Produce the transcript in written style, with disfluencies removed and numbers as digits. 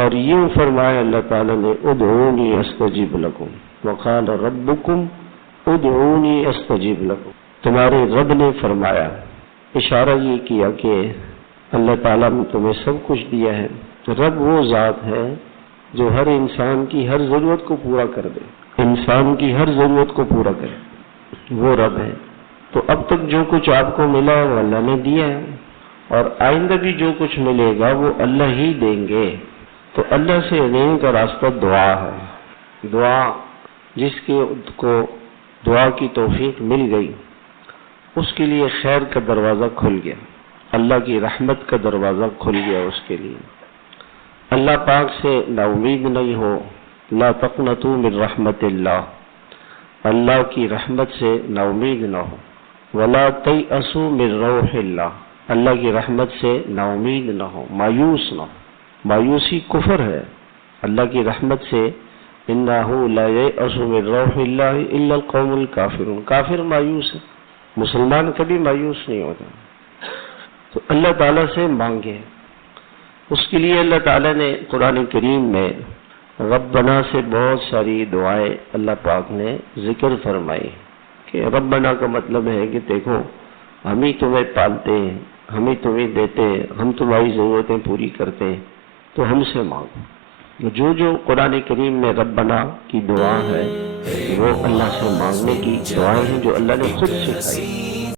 اور یوں فرمایا اللہ تعالیٰ نے ادعونی استجب لکم وقال ربکم ادعونی استجب لکم، تمہارے رب نے فرمایا، اشارہ یہ کیا کہ اللہ تعالیٰ نے تمہیں سب کچھ دیا ہے۔ رب وہ ذات ہے جو ہر انسان کی ہر ضرورت کو پورا کر دے، انسان کی ہر ضرورت کو پورا کرے، وہ رب ہے۔ تو اب تک جو کچھ آپ کو ملا ہے وہ اللہ نے دیا ہے، اور آئندہ بھی جو کچھ ملے گا وہ اللہ ہی دیں گے۔ تو اللہ سے لینے کا راستہ دعا ہے۔ دعا جس کو دعا کی توفیق مل گئی اس کے لیے خیر کا دروازہ کھل گیا، اللہ کی رحمت کا دروازہ کھل گیا اس کے لیے۔ اللہ پاک سے نا امید نہیں ہو، لا تقنطوا من رحمت اللہ، اللہ کی رحمت سے نا امید نہ ہو، ولا تیأسوا من روح اللہ، اللہ کی رحمت سے نا امید نہ ہو، مایوس نہ ہو۔ مایوسی کفر ہے۔ اللہ کی رحمت سے انہ لا ییأس من روح اللہ الا القوم الکافرون، کافر مایوس ہے، مسلمان کبھی مایوس نہیں ہوتا۔ تو اللہ تعالیٰ سے مانگے، اس کے لیے اللہ تعالیٰ نے قرآن کریم میں ربنا سے بہت ساری دعائیں اللہ پاک نے ذکر فرمائی کہ ربنا کا مطلب ہے کہ دیکھو ہم ہی تمہیں پالتے ہیں، ہم ہی تمہیں دیتے ہیں، ہم تمہاری ضرورتیں پوری کرتے ہیں، تو ہم سے مانگو۔ جو قرآن کریم میں ربنا کی دعا ہے وہ اللہ سے مانگنے کی دعائیں ہیں جو اللہ نے خود سکھائی۔